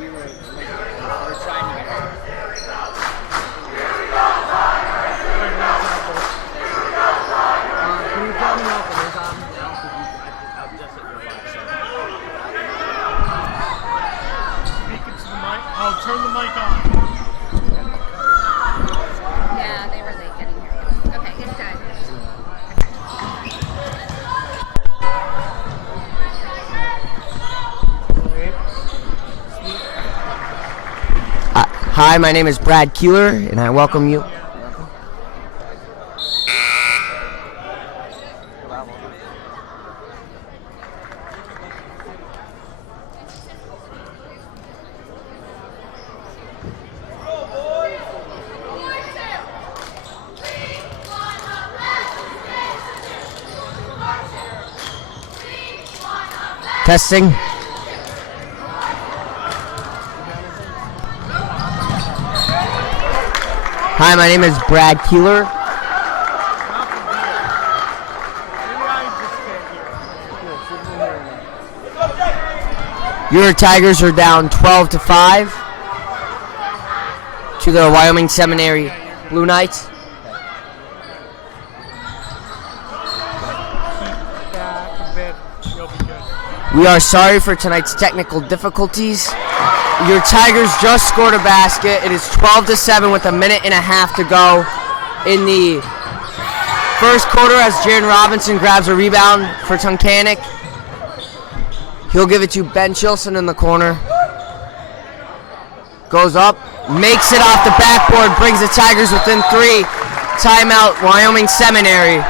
we were trying to get her. Can you tell me how it is on now? I'm just at your live show. Speak it to the mic. Oh, turn the mic on. Yeah, they were late getting here. Okay, it's done. Hi, my name is Brad Keeler, and I welcome you. Testing. Hi, my name is Brad Keeler. Your Tigers are down 12-5 to the Wyoming Seminary Blue Knights. We are sorry for tonight's technical difficulties. Your Tigers just scored a basket. It is 12-7 with a minute and a half to go in the first quarter as Jaron Robinson grabs a rebound for Tunkhannock. He'll give it to Ben Chilson in the corner. Goes up, makes it off the backboard, brings the Tigers within 3. Timeout, Wyoming Seminary.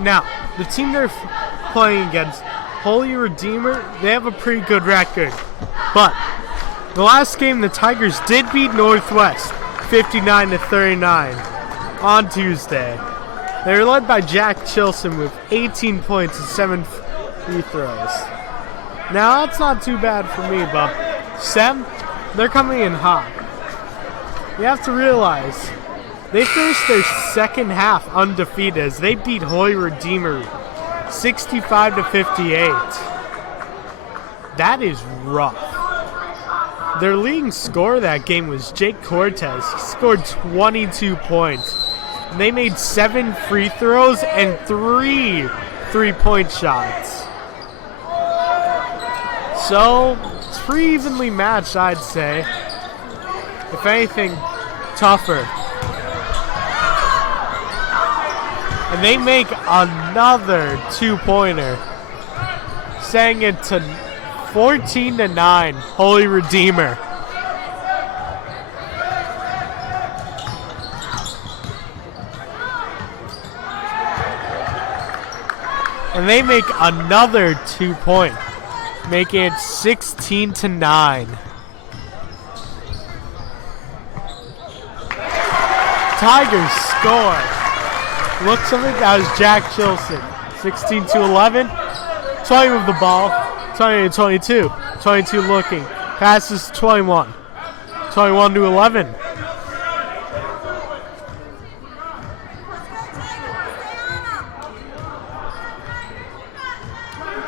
Now, the team they're playing against, Holy Redeemer, they have a pretty good record. But the last game, the Tigers did beat Northwest 59-39 on Tuesday. They were led by Jack Chilson with 18 points and 7 free throws. Now, that's not too bad for me, but Sem, they're coming in hot. You have to realize, they finished their second half undefeated as they beat Holy Redeemer 65-58. That is rough. Their leading scorer that game was Jake Cortez. He scored 22 points. And they made 7 free throws and 3 3-point shots. So, it's pretty evenly matched, I'd say. If anything, tougher. And they make another 2-pointer, setting it to 14-9, Holy Redeemer. And they make another 2-point, making it 16-9. Tigers score. Looks of it, that was Jack Chilson. 16-11. 20 with the ball. 20-22. 22 looking. Passes 21. 21-11.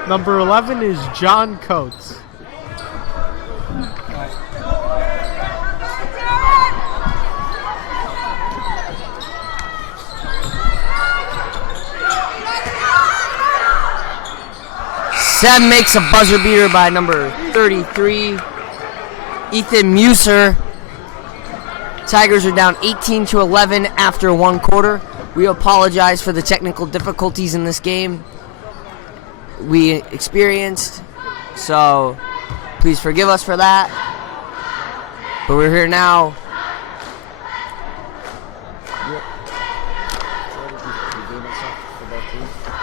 Number 11 is John Coates. Sem makes a buzzer beater by number 33, Ethan Muser. Tigers are down 18-11 after 1 quarter. We apologize for the technical difficulties in this game we experienced, so please forgive us for that. But we're here now.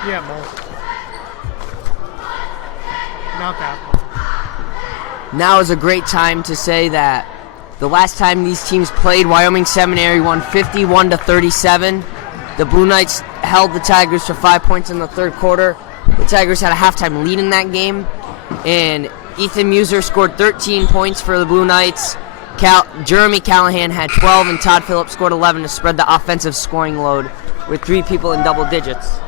Yeah, both. Not that one. Now is a great time to say that The last time these teams played, Wyoming Seminary won 51-37. The Blue Knights held the Tigers to 5 points in the third quarter. The Tigers had a halftime lead in that game, and Ethan Muser scored 13 points for the Blue Knights. Jeremy Callahan had 12, and Todd Phillips scored 11 to spread the offensive scoring load with 3 people in double digits.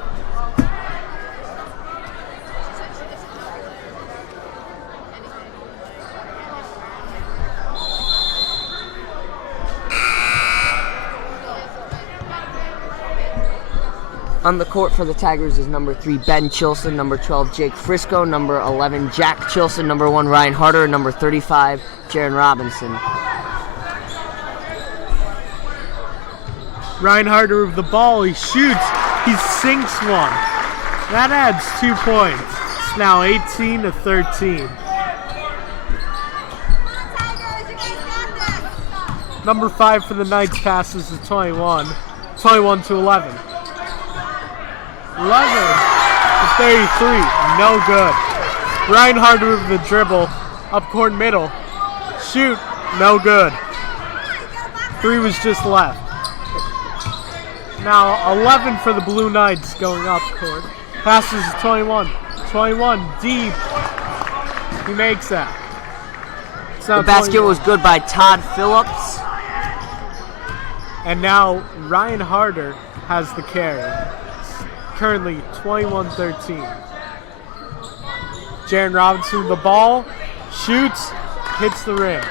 On the court for the Tigers is number 3, Ben Chilson, number 12, Jake Frisco, number 11, Jack Chilson, number 1, Ryan Harder, and number 35, Jaron Robinson. Ryan Harder with the ball, he shoots, he sinks one. That adds 2 points. It's now 18-13. Number 5 for the Knights passes to 21 to 11. 11 to 33, no good. Ryan Harder with the dribble, up court middle. Shoot, no good. 3 was just left. Now 11 for the Blue Knights going up court. Passes to 21. 21 deep. He makes that. The basket was good by Todd Phillips. And now Ryan Harder has the carry. Currently 21-13. Jaron Robinson with the ball, shoots, hits the rim.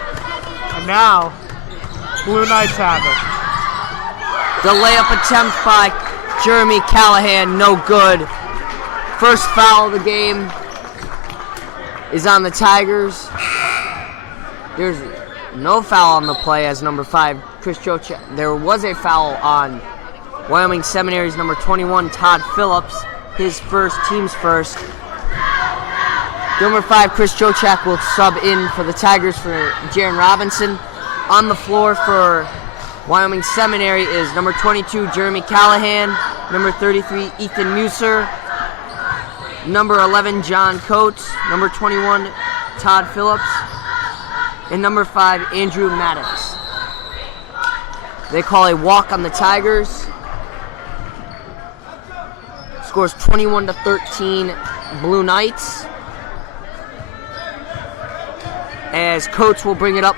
And now, Blue Knights have it. The layup attempt by Jeremy Callahan, no good. First foul of the game is on the Tigers. There's no foul on the play as number 5, Chris Chochek. There was a foul on Wyoming Seminary's number 21, Todd Phillips, his first, team's first. Number 5, Chris Chochek will sub in for the Tigers for Jaron Robinson. On the floor for Wyoming Seminary is number 22, Jeremy Callahan, number 33, Ethan Muser, number 11, John Coates, number 21, Todd Phillips, and number 5, Andrew Maddox. They call a walk on the Tigers. Scores 21-13 Blue Knights. As Coates will bring it up.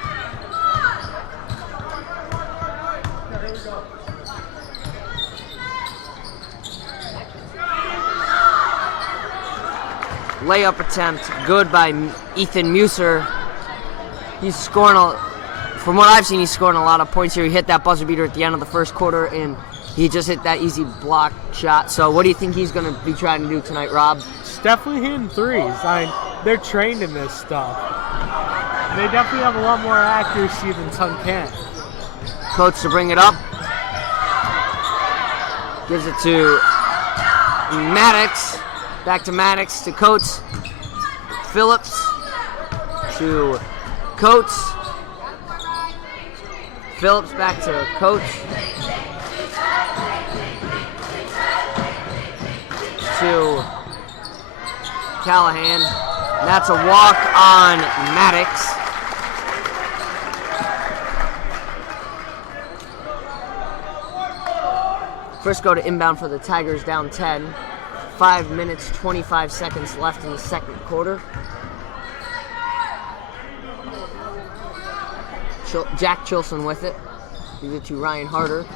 Layup attempt, good by Ethan Muser. He's scoring, from what I've seen, he's scoring a lot of points here. He hit that buzzer beater at the end of the first quarter, and he just hit that easy block shot. So what do you think he's going to be trying to do tonight, Rob? It's definitely hitting threes. They're trained in this stuff. They definitely have a lot more accuracy than Tuncan. Coates to bring it up. Gives it to Maddox. Back to Maddox, to Coates. Phillips to Coates. Phillips back to Coates. To Callahan. That's a walk on Maddox. Frisco to inbound for the Tigers, down 10. 5 minutes, 25 seconds left in the second quarter. Jack Chilson with it. Gives it to Ryan Harder.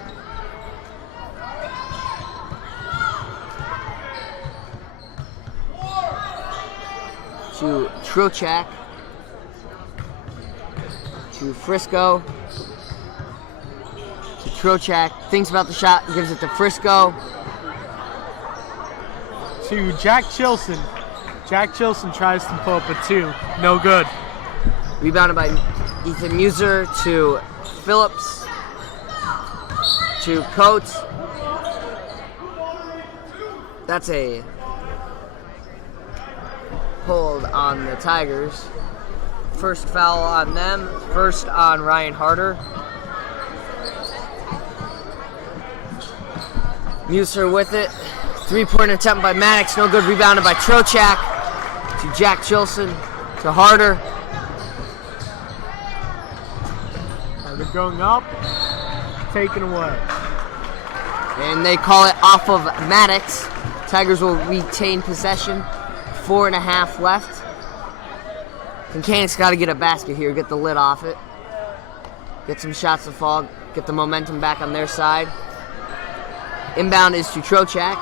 To Trochak. To Frisco. To Trochak. Thinks about the shot, gives it to Frisco. To Jack Chilson. Jack Chilson tries to pull up a 2. No good. Rebounded by Ethan Muser to Phillips. To Coates. That's a hold on the Tigers. First foul on them. First on Ryan Harder. Muser with it. 3-point attempt by Maddox. No good. Rebounded by Trochak. To Jack Chilson. To Harder. going up, taken away. And they call it off of Maddox. Tigers will retain possession. 4.5 left. Kincanic's got to get a basket here, get the lid off it. Get some shots to fall, get the momentum back on their side. Inbound is to Trochak.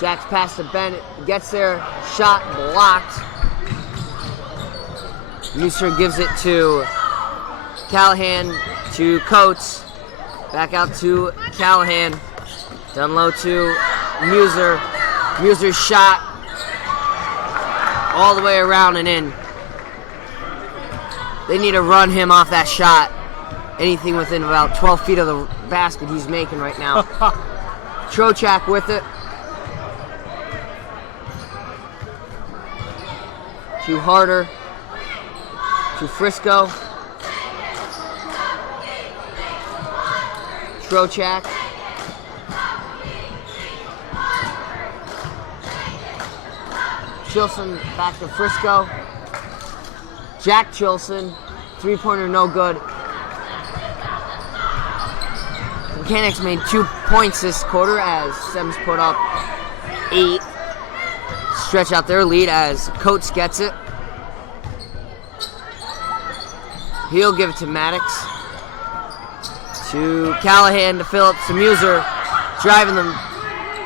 Jack's pass to Bennett, gets there, shot blocked. Muser gives it to Callahan, to Coates, back out to Callahan, down low to Muser. Muser's shot all the way around and in. They need to run him off that shot. Anything within about 12 feet of the basket he's making right now. Trochak with it. To Harder, to Frisco, Trochak, Chilson back to Frisco, Jack Chilson, three-pointer no good. Mechanics made 2 points this quarter as Sems put up 8. Stretch out their lead as Coates gets it. He'll give it to Maddox. To Callahan, to Phillips, to Muser. Driving the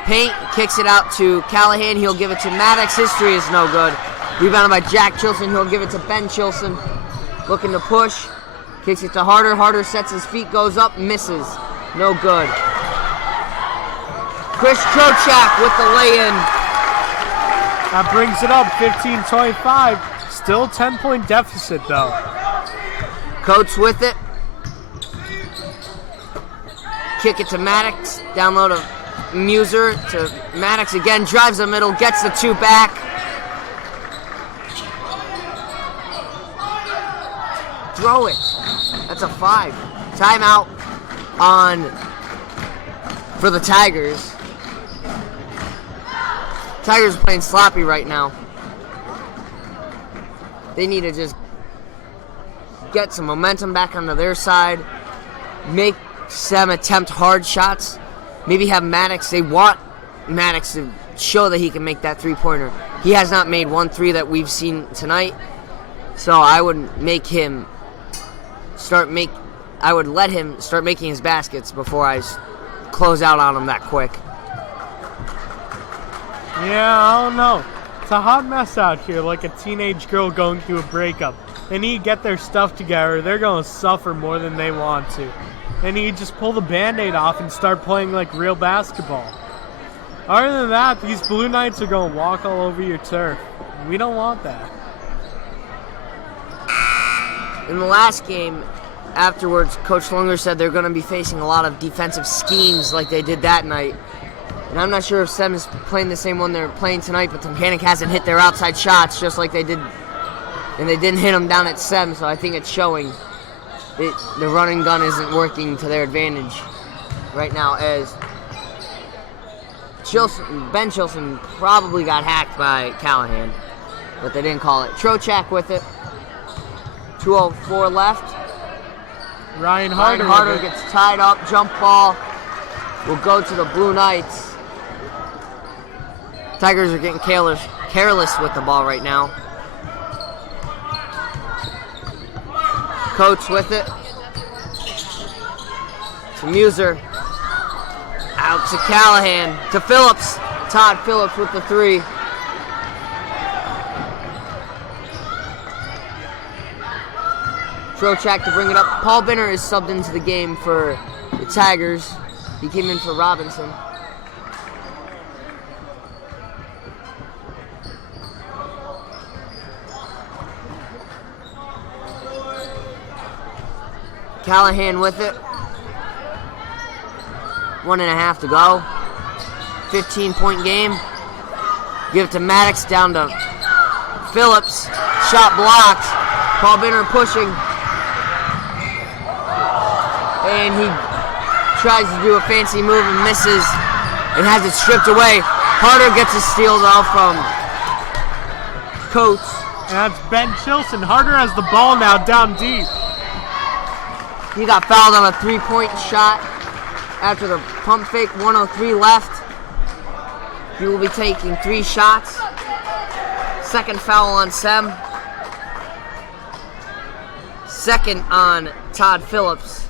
paint, kicks it out to Callahan. He'll give it to Maddox. His three is no good. Rebounded by Jack Chilson. He'll give it to Ben Chilson. Looking to push. Kicks it to Harder. Harder sets his feet, goes up, misses. No good. Chris Trochak with the lay-in. That brings it up, 15-25. Still 10-point deficit, though. Coates with it. Kick it to Maddox. Down low to Muser. To Maddox again. Drives the middle. Gets the 2 back. Throw it. That's a 5. Timeout on for the Tigers. Tigers are playing sloppy right now. They need to just get some momentum back onto their side. Make Sem attempt hard shots. Maybe have Maddox. They want Maddox to show that he can make that three-pointer. He has not made 1 3 that we've seen tonight. So I would make him I would let him start making his baskets before I close out on him that quick. Yeah, I don't know. It's a hot mess out here, like a teenage girl going through a breakup. They need to get their stuff together. They're going to suffer more than they want to. They need to just pull the Band-Aid off and start playing like real basketball. Other than that, these Blue Knights are going to walk all over your turf. We don't want that. In the last game, afterwards, Coach Lunger said they're going to be facing a lot of defensive schemes like they did that night. And I'm not sure if Sem is playing the same one they're playing tonight, but Mechanic hasn't hit their outside shots just like they did. And they didn't hit them down at Sem, so I think it's showing. The running gun isn't working to their advantage right now, as Ben Chilson probably got hacked by Callahan, but they didn't call it. Trochak with it. 2:04 left. Ryan Harder gets tied up. Jump ball will go to the Blue Knights. Tigers are getting careless with the ball right now. Coates with it. To Muser. Out to Callahan. To Phillips. Todd Phillips with the 3. Trochak to bring it up. Paul Binner is subbed into the game for the Tigers. He came in for Robinson. Callahan with it. 1.5 to go. 15-point game. Give it to Maddox, down to Phillips. Shot blocked. Paul Binner pushing. And he tries to do a fancy move and misses. and has it stripped away. Harder gets a steal though from Coates. And that's Ben Chilson. Harder has the ball now down deep. He got fouled on a three-point shot after the pump fake. 1:03 left. He will be taking 3 shots. Second foul on Sem. Second on Todd Phillips.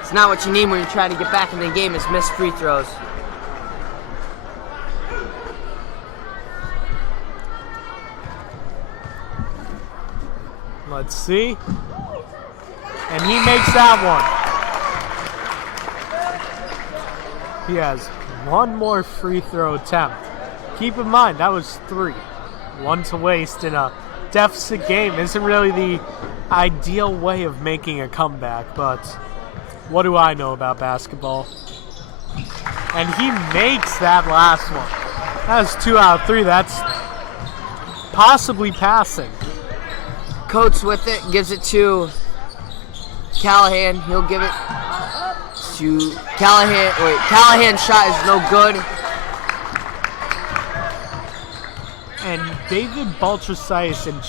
It's not what you need when you try to get back in the game, is missed free throws. Let's see. And he makes that one. He has one more free throw attempt. Keep in mind, that was 3. 1 to waste in a deficit game isn't really the ideal way of making a comeback, but what do I know about basketball? And he makes that last one. That's 2 out of 3. That's possibly passing. Coates with it, gives it to Callahan. He'll give it to Callahan. Wait, Callahan's shot is no good. And David Baltrasitis and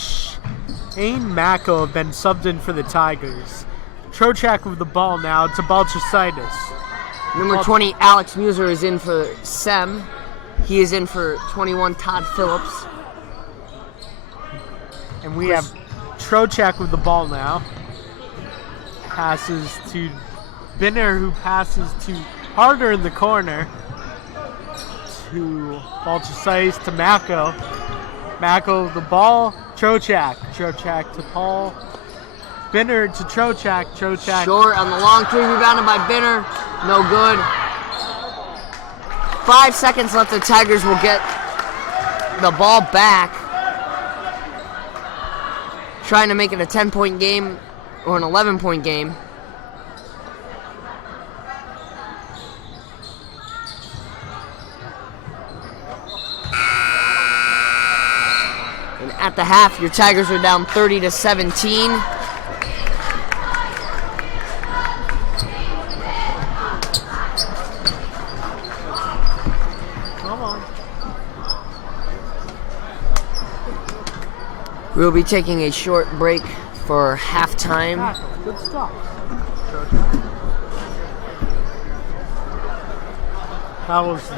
Shane Mako have been subbed in for the Tigers. Trochak with the ball now to Baltrasitis. Number 20, Alex Muser, is in for Sem. He is in for 21, Todd Phillips. And we have Trochak with the ball now. Passes to Binner, who passes to Harder in the corner. To Baltrasitis to Mako. Mako with the ball. Trochak. Trochak to Paul. Binner to Trochak. Trochak. Short on the long 3, rebounded by Binner. No good. 5 seconds left. The Tigers will get the ball back. Trying to make it a 10-point game or an 11-point game. And at the half, your Tigers are down 30-17. We'll be taking a short break for halftime. Good stuff. How was the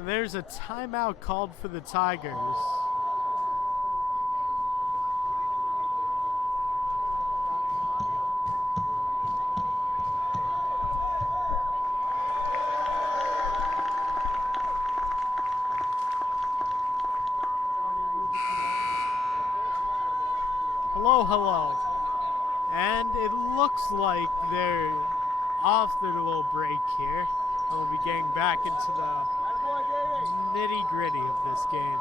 And there's a timeout called for the Tigers. Hello, hello. And it looks like they're off their little break here. We'll be getting back into the nitty-gritty of this game.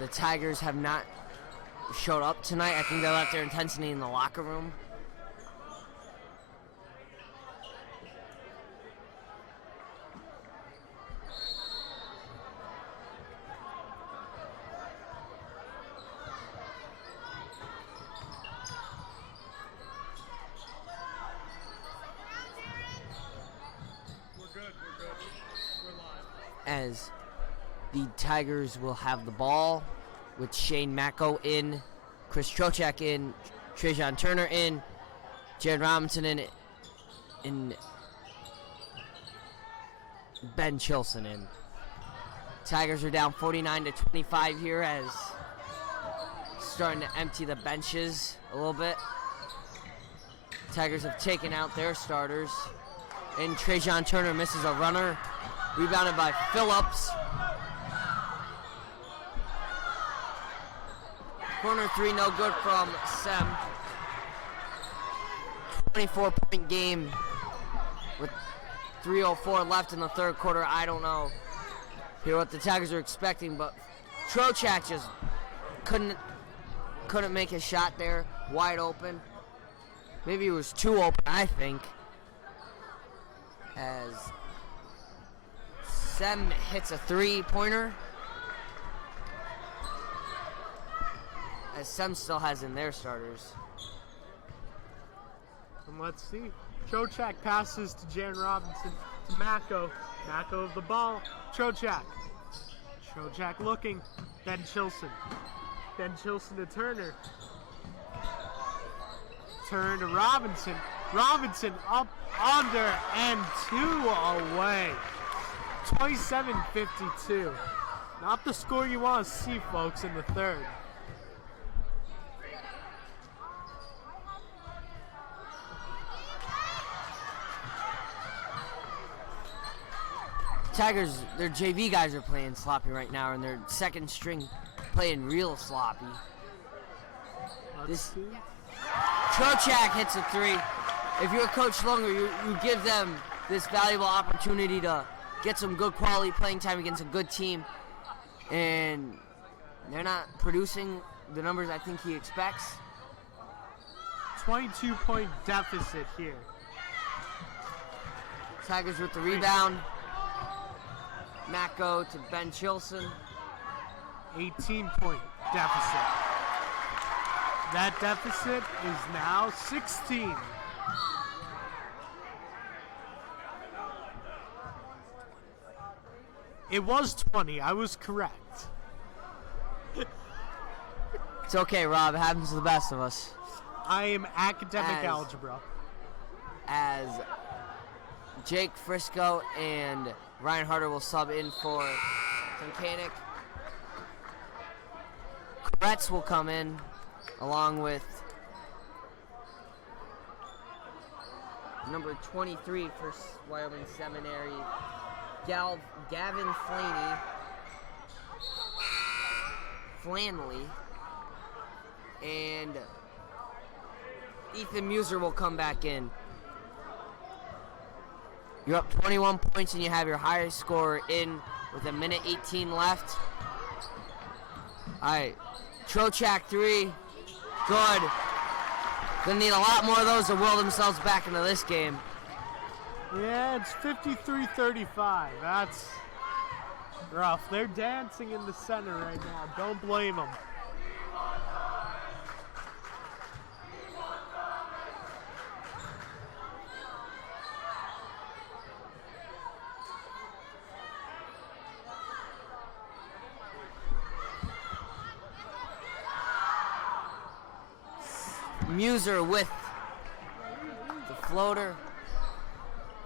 the Tigers have not showed up tonight. I think they left their intensity in the locker room. We're good. We're live. As the Tigers will have the ball with Shane Macko in, Chris Trochak in, Trajan Turner in, Jared Robinson in, and Ben Chilson in. Tigers are down 49-25 here as starting to empty the benches a little bit. Tigers have taken out their starters, and Trajan Turner misses a runner, rebounded by Phillips. Corner three, no good from Sem. 24-point game with 3:04 left in the third quarter. I don't know here what the Tigers are expecting, but Trochak just couldn't make a shot there, wide open. Maybe it was too open, I think. As Sem hits a three-pointer. As Sem still has in their starters. And let's see. Trochak passes to Jared Robinson to Macko. Macko of the ball. Trochak. Trochak looking. Ben Chilson. Ben Chilson to Turner. Turn to Robinson. Robinson up, under, and two away. 27-52. Not the score you want to see, folks, in the third. Tigers, their JV guys are playing sloppy right now, and their second string playing real sloppy. This Trochak hits a three. If you're Coach Lunger, you give them this valuable opportunity to get some good quality playing time against a good team, and they're not producing the numbers I think he expects. 22-point deficit here. Tigers with the rebound. Macko to Ben Chilson. 18-point deficit. That deficit is now 16. It was 20. I was correct. It's okay, Rob. It happens to the best of us. I am academic algebra. As Jake Frisco and Ryan Harder will sub in for Kincanik. Kretz will come in along with number 23 for Wyoming Seminary, Gavin Flanley, and Ethan Muser will come back in. You're up 21 points and you have your highest scorer in with a minute 18 left. Alright, Trochak three, good. Gonna need a lot more of those to will themselves back into this game. Yeah, it's 53-35. That's rough. They're dancing in the center right now. Don't blame them. Muser with the floater.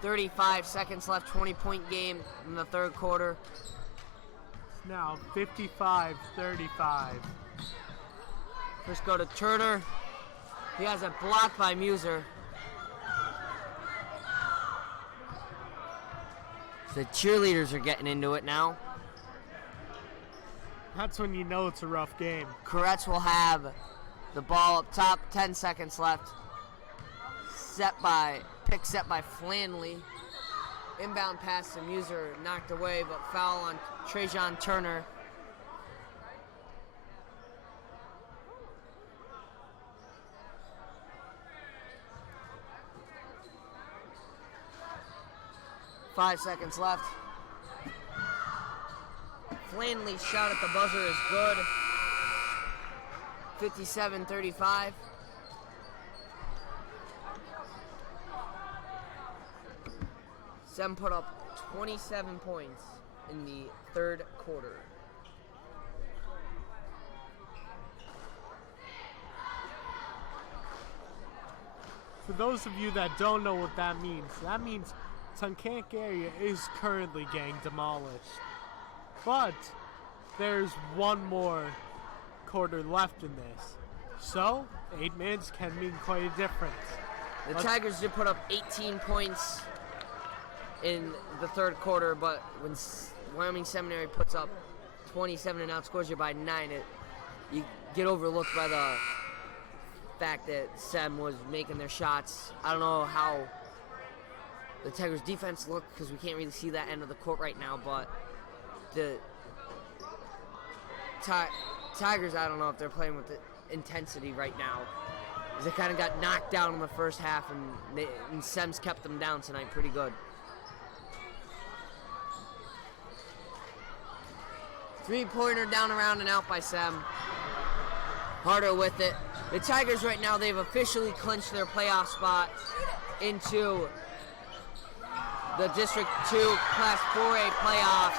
35 seconds left, 20-point game in the third quarter. It's now 55-35. Let's go to Turner. He has it blocked by Muser. So the cheerleaders are getting into it now. That's when you know it's a rough game. Koretz will have the ball up top, 10 seconds left. Pick set by Flanley. Inbound pass to Muser, knocked away, but foul on Trajan Turner. 5 seconds left. Flanley's shot at the buzzer is good. 57-35. Sem put up 27 points in the third quarter. For those of you that don't know what that means Tunkhannock area is currently getting demolished. But there's one more quarter left in this. So, 8 minutes can mean quite a difference. The Tigers did put up 18 points in the third quarter, but when Wyoming Seminary puts up 27 and outscores you by 9, you get overlooked by the fact that Sem was making their shots. I don't know how the Tigers defense looked because we can't really see that end of the court right now, but the Tigers, I don't know if they're playing with the intensity right now. They kind of got knocked down in the first half, and Sem's kept them down tonight pretty good. Three-pointer down, around, and out by Sem. Harder with it. The Tigers right now, they've officially clinched their playoff spot into the District 2 Class 4A playoffs.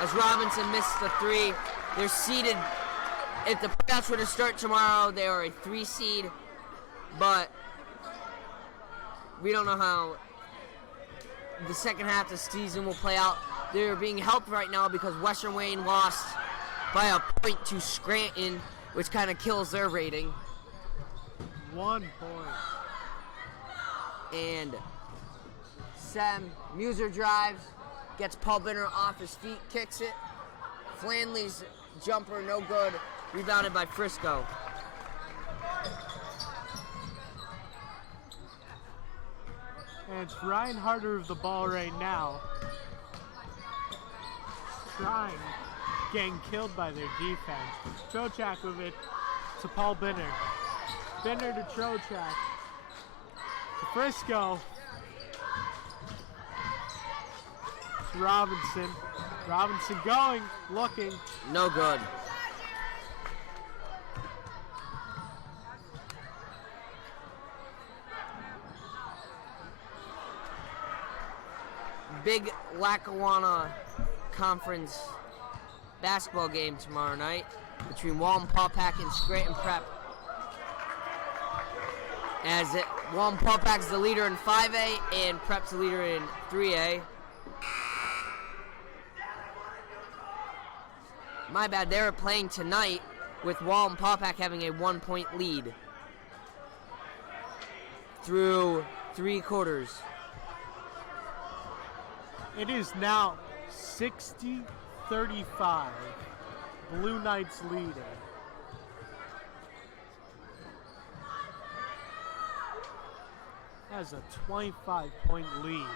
As Robinson missed the 3, they're seeded. If the playoffs were to start tomorrow, they are a 3 seed, but we don't know how the second half of the season will play out. They're being helped right now because Western Wayne lost by a point to Scranton, which kind of kills their rating. 1 point. And Sem Muser drives, gets Paul Binner off his feet, kicks it. Flanley's jumper, no good. Rebounded by Frisco. And it's Ryan Harder of the ball right now. Trying, getting killed by their defense. Trochak with it to Paul Binner. Binner to Trochak. To Frisco. To Robinson. Robinson going, looking. No good. Big Lackawanna Conference basketball game tomorrow night between Walton-Paupack and Scranton Prep. Walton-Paupak's the leader in 5A and Prep's the leader in 3A. My bad, they were playing tonight with Walton-Paupack having a 1-point lead through 3 quarters. It is now 60-35. Blue Knights leading. Has a 25-point lead.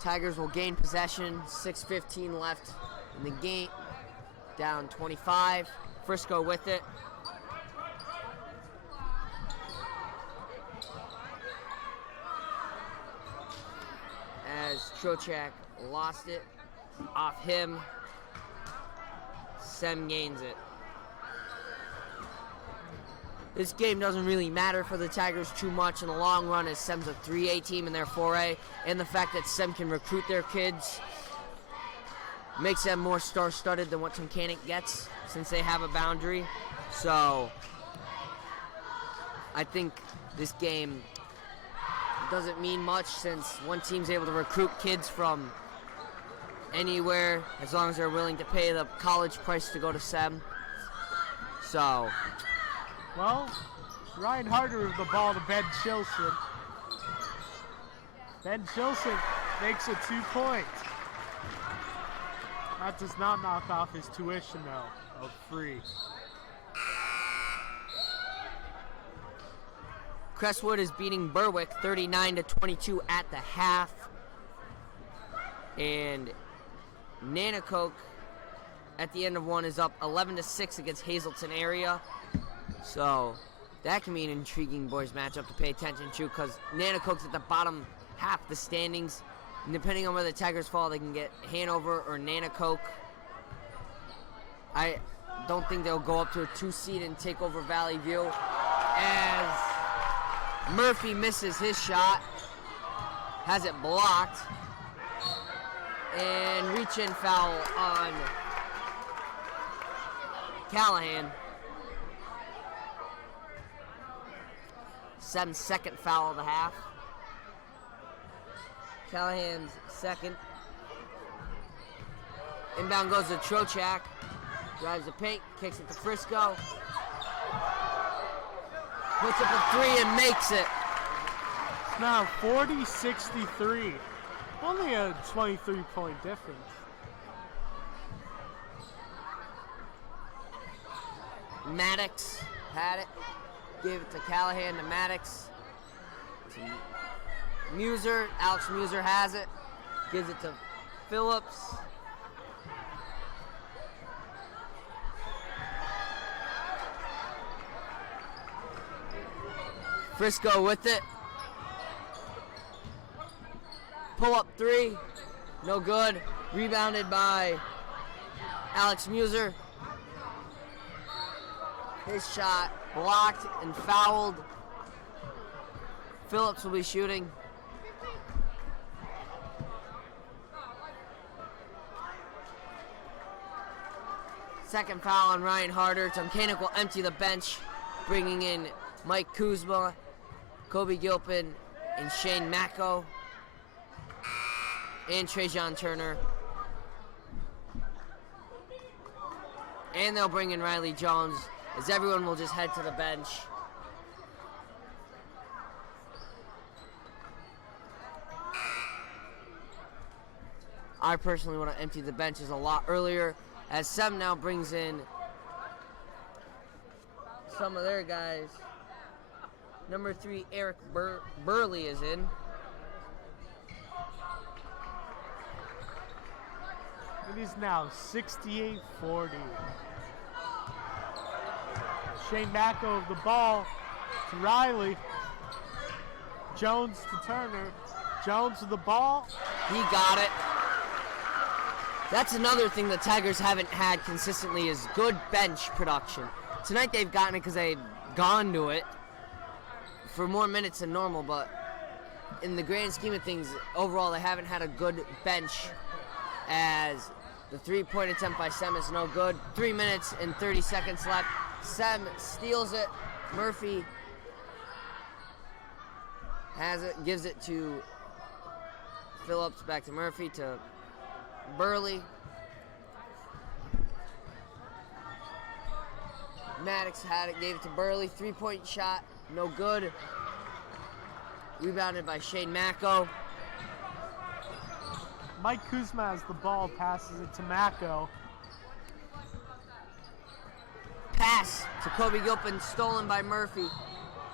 Tigers will gain possession, 6:15 left in the game, down 25. Frisco with it. As Trochak lost it off him, Sem gains it. This game doesn't really matter for the Tigers too much in the long run, as Sem's a 3A team and they're 4A, and the fact that Sem can recruit their kids makes them more star-studded than what Tunkhannock gets since they have a boundary. So I think this game doesn't mean much since one team's able to recruit kids from anywhere as long as they're willing to pay the college price to go to Sem. So, well, Ryan Harder of the ball to Ben Chilson. Ben Chilson makes it 2 points. That does not knock off his tuition though of free. Crestwood is beating Berwick 39-22 at the half. And Nanacoke at the end of one is up 11-6 against Hazleton area. So that can be an intriguing boys matchup to pay attention to, because Nanacoke's at the bottom half of the standings. And depending on where the Tigers fall, they can get Hanover or Nanacoke. I don't think they'll go up to a 2 seed and take over Valley View, as Murphy misses his shot, has it blocked, and reach-in foul on Callahan. Sem's second foul of the half. Callahan's second. Inbound goes to Trochak. Drives the paint, kicks it to Frisco. Puts up a 3 and makes it. It's now 40-63. Only a 23-point difference. Maddox had it. Gave it to Callahan to Maddox. To Muser. Alex Muser has it. Gives it to Phillips. Frisco with it. Pull up 3. No good. Rebounded by Alex Muser. His shot blocked and fouled. Phillips will be shooting. Second foul on Ryan Harder. Tunkhannock will empty the bench, bringing in Mike Kuzma, Kobe Gilpin, and Shane Macko, and Trajan Turner. And they'll bring in Riley Jones, as everyone will just head to the bench. I personally want to empty the benches a lot earlier, as Sem now brings in some of their guys. Number 3, Eric Burley is in. It is now 68-40. Shane Macko of the ball to Riley. Jones to Turner. Jones with the ball. He got it. That's another thing the Tigers haven't had consistently, is good bench production. Tonight they've gotten it because they've gone to it for more minutes than normal, but in the grand scheme of things, overall they haven't had a good bench, as the 3-point attempt by Sem is no good. 3 minutes and 30 seconds left. Sem steals it. Murphy has it, gives it to Phillips, back to Murphy, to Burley. Maddox had it, gave it to Burley. 3-point shot, no good. Rebounded by Shane Macko. Mike Kuzma has the ball, passes it to Macko. Pass to Kobe Gilpin, stolen by Murphy.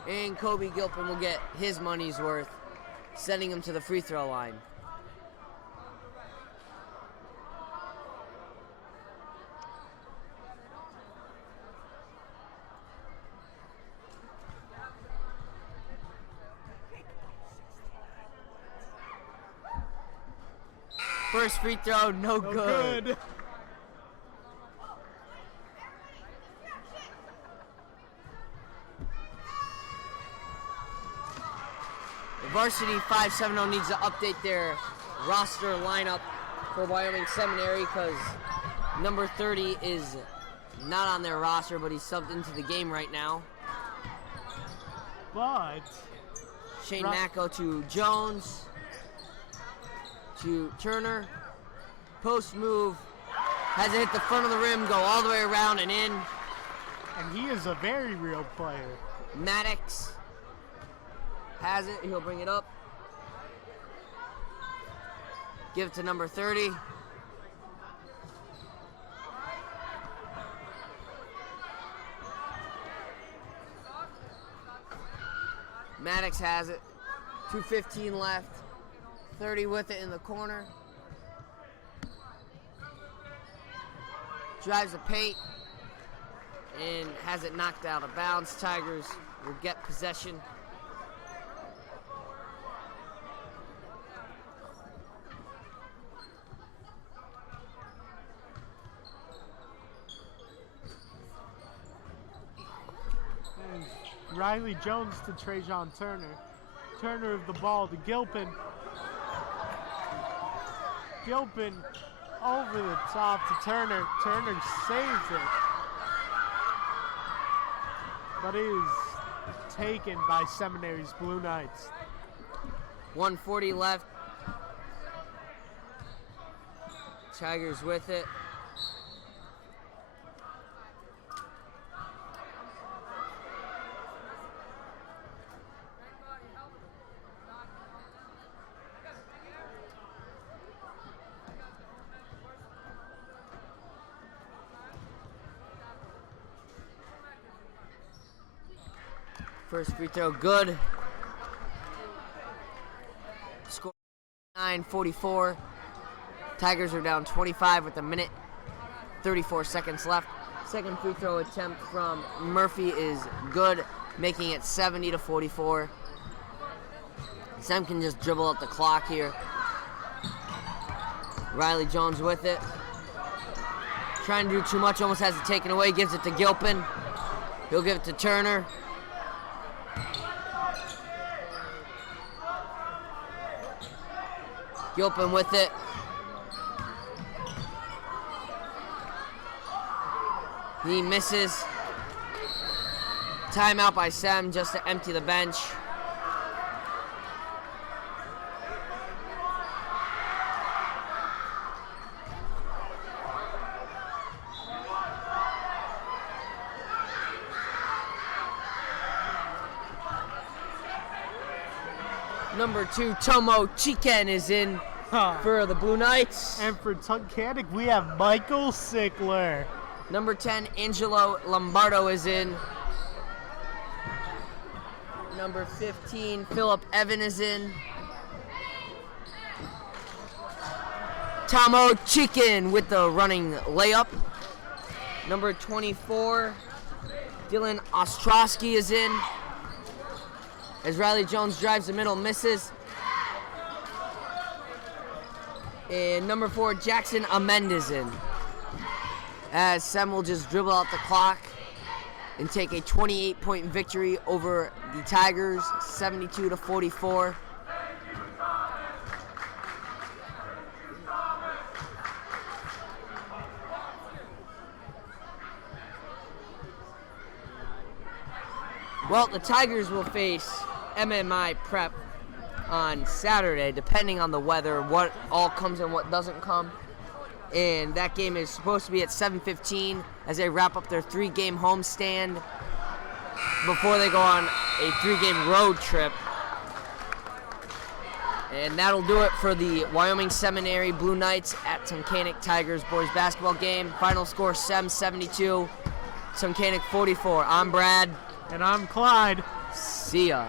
And Kobe Gilpin will get his money's worth, sending him to the free throw line. First free throw, no good. The Varsity 570 needs to update their roster lineup for Wyoming Seminary, because number 30 is not on their roster, but he's subbed into the game right now. But Shane Macko to Jones, to Turner. Post move, has it hit the front of the rim, go all the way around and in. And he is a very real player. Maddox has it, he'll bring it up. Give it to number 30. Maddox has it. 2:15 left. 30 with it in the corner. drives the paint and has it knocked out of bounds. Tigers will get possession. Riley Jones to Trajan Turner. Turner of the ball to Gilpin. Gilpin over the top to Turner. Turner saves it. But is taken by Seminary's Blue Knights. 1:40 left. Tigers with it. First free throw good. Score 9:44. Tigers are down 25 with a minute 34 seconds left. Second free throw attempt from Murphy is good, making it 70-44. Sam can just dribble out the clock here. Riley Jones with it. Trying to do too much, almost has it taken away, gives it to Gilpin. He'll give it to Turner. Gilpin with it. He misses. Timeout by Sam just to empty the bench. Number 2, Tomo Chiken is in for the Blue Knights. And for Tunkhannock, we have Michael Sickler. Number 10, Angelo Lombardo is in. Number 15, Philip Evan is in. Tomo Chiken with the running layup. Number 24, Dylan Ostrowski is in. As Riley Jones drives the middle, misses. And number 4, Jackson Amend is in. As Sam will just dribble out the clock and take a 28-point victory over the Tigers, 72-44. Well, the Tigers will face MMI Prep on Saturday, depending on the weather, what all comes and what doesn't come. And that game is supposed to be at 7:15 as they wrap up their 3-game homestand before they go on a 3-game road trip. And that'll do it for the Wyoming Seminary Blue Knights at Tunkhannock Tigers boys basketball game. Final score, Sem 72, Tunkhannock 44. I'm Brad. And I'm Clyde. See ya.